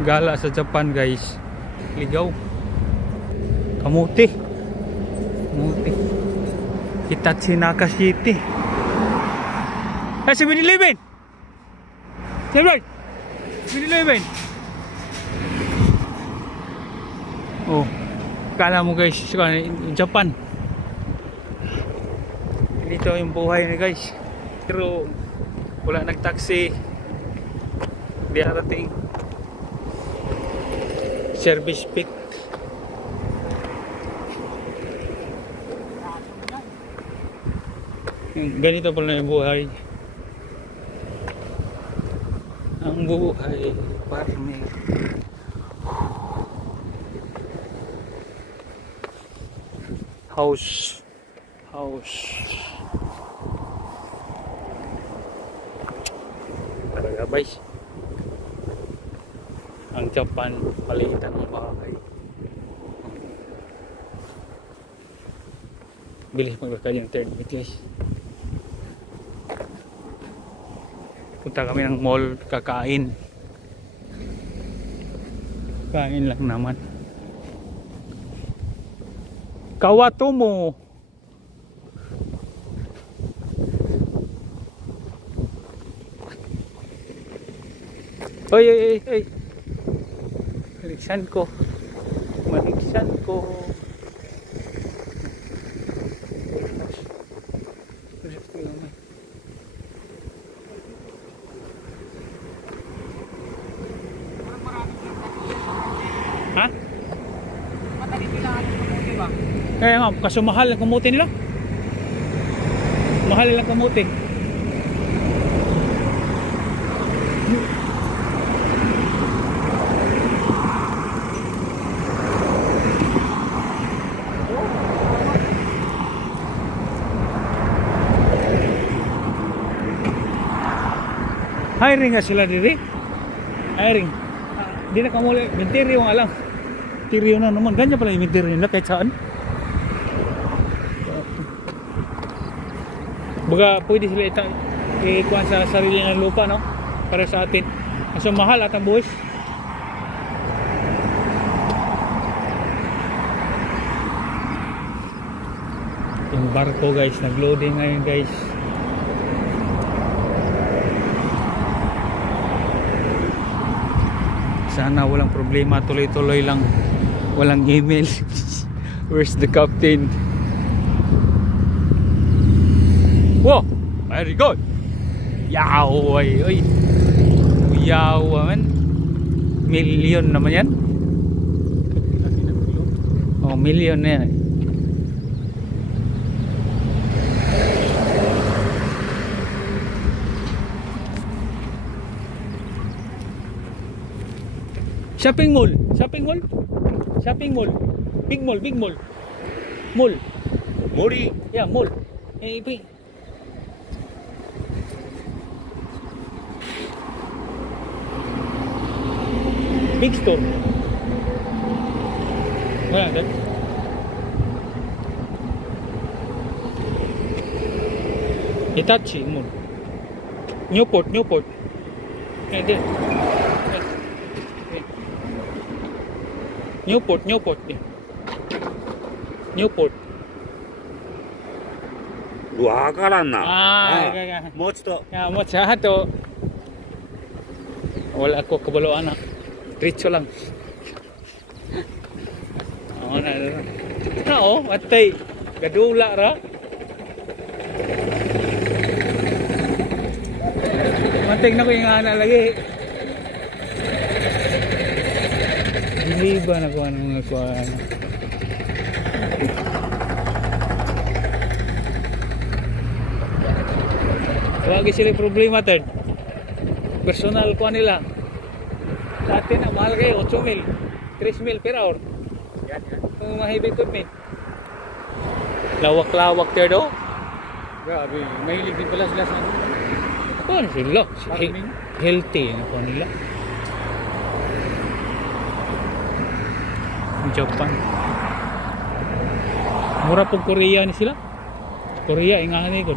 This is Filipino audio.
Gala sa Japan guys. Ligaw. Kamuti. Kamuti. Hitachi Nakashiti. 7-Eleven. 7-Eleven. Oh, kala mo guys, Japan. Dito yung buhay na guys. Pero wala nagtaxi. Di arating. Service pick. Ganito pala yung buhay. Ang buhay parang house. Talaga guys. Ang Japan palitan ng bahay. Bilis magbakal yung third meet guys. Punta kami ng mall, kakain. Kain lang naman. Kawatomo. Oy. Maliksan ko. Ha? Matali nila ang kamuti ba? Kaya nga, kaso mahal ang kamuti nila. Mahal lang kamuti. Hiring nga sila diri. Hiring. Di na kamuli, minteryo nga lang. Minteryo na naman. Ganyan pala yung minteryo nila kahit saan. Baga pwede sila ikuhan sa sarili ng lupa, no? Para sa atin. Kaso mahal at ang buwis. Yung barko guys, nag-loading ngayon guys. Sana walang problema, tuloy-tuloy lang. Walang email. Where's the captain? Wow, very good. Yaw, oy. Yaw man. Million naman yan. Oh, million na yan. Shopping mall. Big mall. Mori. Yeah, mall. Big store. Wala ka? Hitachi mall. Newport. There. Newport. わからんな。もうちょっと。もうちょっと。Wala ako kabaloan na. Diretso lang. Oo, atay. Gadula ra. Mantig na ko yung ana lagi. Diliba na ko anong nakuhaan. Lagi sila problema third. Personal ko nila. Sa atin ang mahal kayo 8,000, 3,000 per hour. Kung ma-heavy equipment. Lawak-lawak third oh. Grabe, mahilig din pala sila sa ano. Ano sila? Healthy ano po nila. Japan. Mura po Korea ni sila. Korea ingahan ni ko.